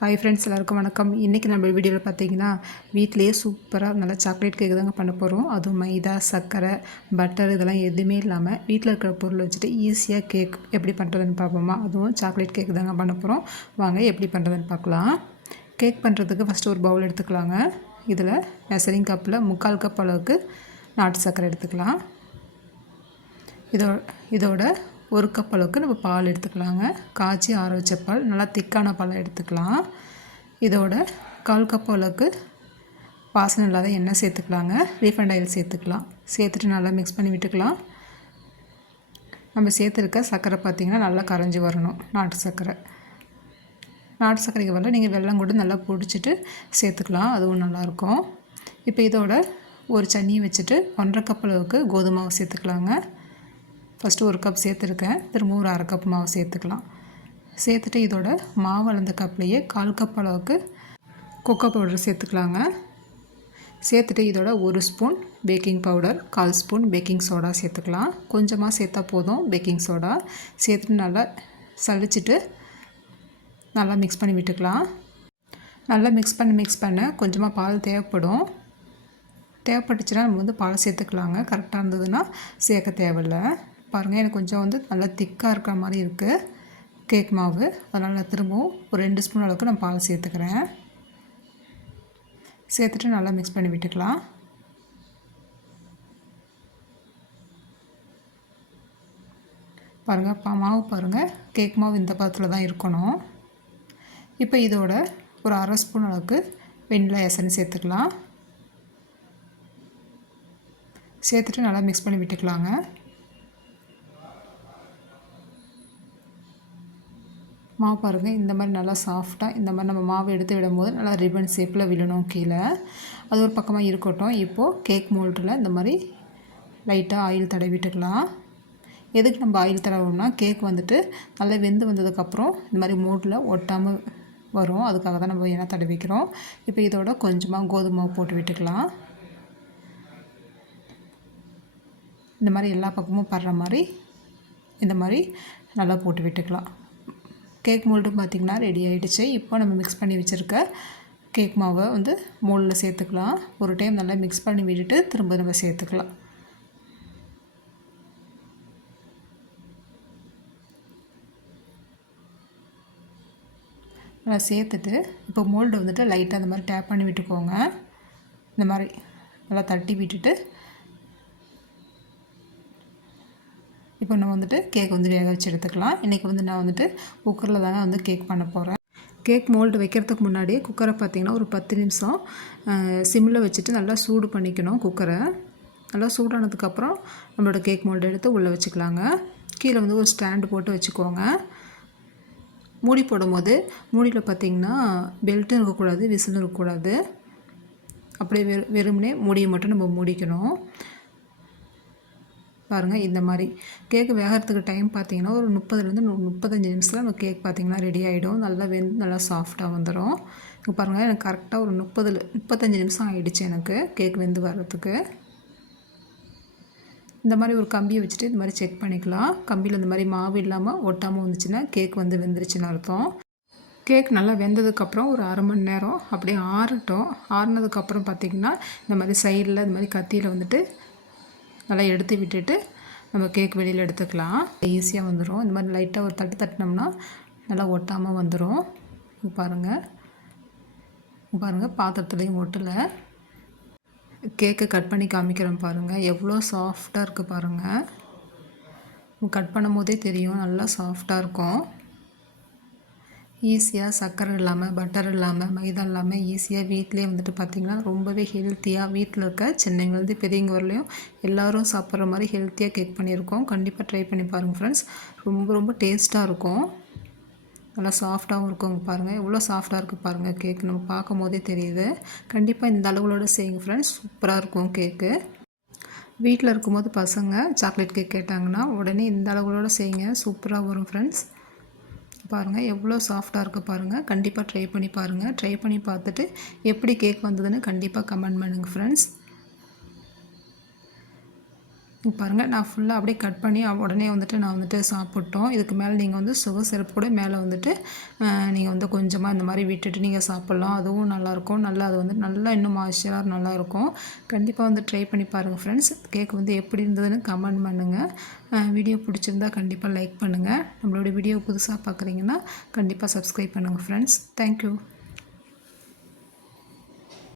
Hi friends, எல்லாருக்கும் வணக்கம். இன்றைக்கி நம்ம வீடியோவில் பார்த்தீங்கன்னா வீட்டிலேயே சூப்பராக நல்லா சாக்லேட் கேக்கு தாங்க பண்ண போகிறோம். அதுவும் மைதா, சர்க்கரை, பட்டர் இதெல்லாம் எதுவுமே இல்லாமல் வீட்டில் இருக்கிற பொருள் வச்சுட்டு ஈஸியாக கேக் எப்படி பண்ணுறதுன்னு பார்ப்போமா. அதுவும் சாக்லேட் கேக்கு தாங்க பண்ண போகிறோம். வாங்க எப்படி பண்ணுறதுன்னு பார்க்கலாம். கேக் பண்ணுறதுக்கு ஃபஸ்ட்டு ஒரு பவுல் எடுத்துக்கலாங்க. இதில் மெஷரிங் கப்பில் 3/4 கப் அளவுக்கு நாட்டு சர்க்கரை எடுத்துக்கலாம். இதோட 1 கப் அளவுக்கு நம்ம பால் எடுத்துக்கலாங்க. காய்ச்சி ஆற வச்ச பால், நல்லா திக்கான பாலை எடுத்துக்கலாம். இதோட 1/4 கப் அளவுக்கு வாசனை இல்லாத எண்ணெய் சேர்த்துக்கலாங்க. ரீஃபைண்ட் ஆயில் சேர்த்துக்கலாம். சேர்த்துட்டு நல்லா மிக்ஸ் பண்ணி விட்டுக்கலாம். நம்ம சேர்த்துருக்க சர்க்கரை பார்த்திங்கன்னா நல்லா கரைஞ்சி வரணும். நாட்டு சர்க்கரைக்கு பதிலாக நீங்கள் வெல்லம் கூட நல்லா பிடிச்சிட்டு சேர்த்துக்கலாம். அதுவும் நல்லாயிருக்கும். இப்போ இதோட ஒரு சன்னியை வச்சுட்டு 1/2 கப் அளவுக்கு கோதுமை மாவு சேர்த்துக்கலாங்க. ஃபஸ்ட்டு 1 கப் சேர்த்துருக்கேன். திரும்ப ஒரு 1/2 கப் மாவு சேர்த்துக்கலாம். சேர்த்துட்டு இதோட மாவு அளந்த கப்லேயே 1/4 கப் அளவுக்கு கொக்கோ பவுடர் சேர்த்துக்கலாங்க. சேர்த்துட்டு இதோட 1 spoon baking powder, 1/4 spoon baking soda சேர்த்துக்கலாம். கொஞ்சமாக சேர்த்தா போதும் பேக்கிங் சோடா. சேர்த்துட்டு நல்லா சளிச்சிட்டு நல்லா மிக்ஸ் பண்ணி விட்டுக்கலாம். நல்லா மிக்ஸ் பண்ண கொஞ்சமாக பால் தேவைப்பட்டுச்சுன்னா நம்ம பால் சேர்த்துக்கலாங்க. கரெக்டாக இருந்ததுன்னா சேர்க்க தேவையில்லை. பாருங்கள், எனக்கு கொஞ்சம் நல்லா திக்காக இருக்கிற மாதிரி இருக்குது கேக் மாவு. அதனால் நான் திரும்பவும் ஒரு 2 ஸ்பூன் அளவுக்கு நான் பால் சேர்த்துக்கிறேன். சேர்த்துட்டு நல்லா மிக்ஸ் பண்ணி விட்டுக்கலாம். பாருங்கள், மாவு பாருங்கள், கேக் மாவு இந்த பதத்தில் தான் இருக்கணும். இப்போ இதோட ஒரு 1/2 ஸ்பூன் அளவுக்கு வெண்ணிலா எசன்ஸ் சேர்த்துக்கலாம். சேர்த்துட்டு நல்லா மிக்ஸ் பண்ணி விட்டுக்கலாங்க. மாவு பாருங்கள், இந்த மாதிரி நல்லா சாஃப்டாக இந்த மாதிரி நம்ம மாவு எடுத்து விடும்போது நல்லா ரிப்பன் ஷேப்பில் விழணும் கீழே. அது ஒரு பக்கமாக இருக்கட்டும். இப்போது கேக் மோல்டில் இந்த மாதிரி லைட்டாக ஆயில் தடவிட்டுக்கலாம். எதுக்கு நம்ம ஆயில் தடவோம்னா கேக் நல்லா வெந்து வந்ததுக்கப்புறம் இந்த மாதிரி மோல்டில் ஒட்டாமல் வரும். அதுக்காக தான் நம்ம எண்ணெய் தடவிக்கிறோம். இப்போ இதோட கொஞ்சமாக கோதுமை மாவு போட்டு விட்டுக்கலாம். இந்த மாதிரி எல்லா பக்கமும் படுற மாதிரி இந்த மாதிரி நல்லா போட்டு விட்டுக்கலாம். கேக் மோல்டு பார்த்திங்கன்னா ரெடி ஆகிடுச்சு. இப்போ நம்ம மிக்ஸ் பண்ணி வச்சுருக்க கேக் மாவை மோல்டில் சேர்த்துக்கலாம். ஒரு டைம் நல்லா மிக்ஸ் பண்ணி விட்டுட்டு திரும்ப நம்ம சேர்த்துக்கலாம். நல்லா சேர்த்துட்டு இப்போ மோல்டு லைட்டாக இந்த மாதிரி டேப் பண்ணி விட்டுக்கோங்க. இந்த மாதிரி நல்லா தட்டி விட்டுட்டு இப்போ நம்ம கேக் வேக வச்சு எடுத்துக்கலாம். இன்றைக்கி நான் குக்கரில் தாங்க கேக் பண்ண போகிறேன். கேக் மோல்டு வைக்கிறதுக்கு முன்னாடி குக்கரை பார்த்திங்கன்னா ஒரு 10 நிமிஷம் சிம்மில் வச்சுட்டு நல்லா சூடு பண்ணிக்கணும். குக்கரை நல்லா சூடானதுக்கப்புறம் நம்மளோட கேக் மோல்டு எடுத்து உள்ளே வச்சுக்கலாங்க. கீழே ஒரு ஸ்டாண்டு போட்டு வச்சுக்கோங்க. மூடி போடும்போது மூடியில் பார்த்திங்கன்னா பெல்ட்டும் இருக்கக்கூடாது, விசிலும் இருக்கக்கூடாது. அப்படியே வெறுமனே மூடியை மட்டும் நம்ம மூடிக்கணும். பாருங்கள், இந்த மாதிரி கேக்கு வேகிறதுக்கு டைம் பார்த்திங்கன்னா ஒரு 30லேருந்து 35 நிமிஷத்தில் நம்ம கேக் பார்த்திங்கன்னா ரெடி ஆகிடும். நல்லா சாஃப்டாக வந்துடும். இப்போ பாருங்கள், எனக்கு கரெக்டாக ஒரு 35 நிமிஷம் ஆகிடுச்சு எனக்கு கேக் வெந்து வர்றதுக்கு. இந்த மாதிரி ஒரு கம்பியை வச்சுட்டு இந்த மாதிரி செக் பண்ணிக்கலாம். கம்பியில் இந்த மாதிரி மாவு இல்லாமல் ஒட்டாமல் வந்துச்சுன்னா கேக் வெந்துருச்சுன்னு அர்த்தம். கேக் நல்லா வெந்ததுக்கப்புறம் ஒரு 1/2 மணி நேரம் அப்படியே ஆறட்டும். ஆறுனதுக்கப்புறம் பார்த்திங்கன்னா இந்த மாதிரி சைடில் இந்த மாதிரி கத்தியில் நல்லா எடுத்து விட்டுட்டு நம்ம கேக் வெளியில் எடுத்துக்கலாம். ஈஸியாக வந்துடும். இந்த மாதிரி லைட்டாக ஒரு தட்டினோம்னா நல்லா ஒட்டாமல் வந்துடும். பாருங்கள், பாத்திரத்துலேயும் ஒட்டலை. கேக்கை கட் பண்ணி காமிக்கிறேன் பாருங்கள், எவ்வளோ சாஃப்டாக இருக்குது பாருங்கள். கட் பண்ணும் போதே தெரியும் நல்லா சாஃப்டாக இருக்கும். ஈஸியாக சர்க்கரை இல்லாமல், பட்டர் இல்லாமல், மைதா இல்லாமல் ஈஸியாக வீட்டிலே பார்த்திங்கன்னா ரொம்பவே ஹெல்த்தியாக வீட்டில் இருக்க சின்னங்கள்லேருந்து பெரியவங்க வரலையும் எல்லோரும் சாப்பிட்ற மாதிரி ஹெல்த்தியாக கேக் பண்ணியிருக்கோம். கண்டிப்பாக ட்ரை பண்ணி பாருங்கள் ஃப்ரெண்ட்ஸ். ரொம்ப டேஸ்ட்டாக இருக்கும். நல்லா சாஃப்டாகவும் இருக்கும். பாருங்கள், எவ்வளோ சாஃப்டாக இருக்குது பாருங்கள் கேக். நம்ம பார்க்கும் போதே தெரியுது. கண்டிப்பாக இந்த அளவுகளோடு செய்யுங்க ஃப்ரெண்ட்ஸ். சூப்பராக இருக்கும் கேக்கு. வீட்டில் இருக்கும்போது பசங்க சாக்லேட் கேக் கேட்டாங்கன்னா உடனே இந்த அளவுகளோடு செய்யுங்க. சூப்பராக வரும் ஃப்ரெண்ட்ஸ். பாருங்கள், எவ்வளோ சாஃப்டாக இருக்குது பாருங்கள். கண்டிப்பாக ட்ரை பண்ணி பாருங்கள். ட்ரை பண்ணி பார்த்துட்டு எப்படி கேக் வந்ததுன்னு கண்டிப்பாக கமெண்ட் பண்ணுங்கள் ஃப்ரெண்ட்ஸ். பாருங்கள் நான் ஃபுல்லாக அப்படியே கட் பண்ணி உடனே வந்துட்டு நான் வந்துட்டு சாப்பிட்டோம். இதுக்கு மேலே நீங்கள் வந்து சுகர் சிரப் கூட மேலே வந்துட்டு நீங்கள் வந்து கொஞ்சமாக இந்த மாதிரி விட்டுட்டு நீங்கள் சாப்பிட்லாம். அதுவும் நல்லாயிருக்கும். நல்லா அது வந்து நல்லா இன்னும் மாய்ஸ்சராக நல்லாயிருக்கும். கண்டிப்பாக வந்து ட்ரை பண்ணி பாருங்கள் ஃப்ரெண்ட்ஸ். கேக் வந்து எப்படி இருந்ததுன்னு கமெண்ட் பண்ணுங்கள். வீடியோ பிடிச்சிருந்தா கண்டிப்பாக லைக் பண்ணுங்கள். நம்மளோட வீடியோ புதுசாக பார்க்குறீங்கன்னா கண்டிப்பாக சப்ஸ்கிரைப் பண்ணுங்கள் ஃப்ரெண்ட்ஸ். தேங்க்யூ.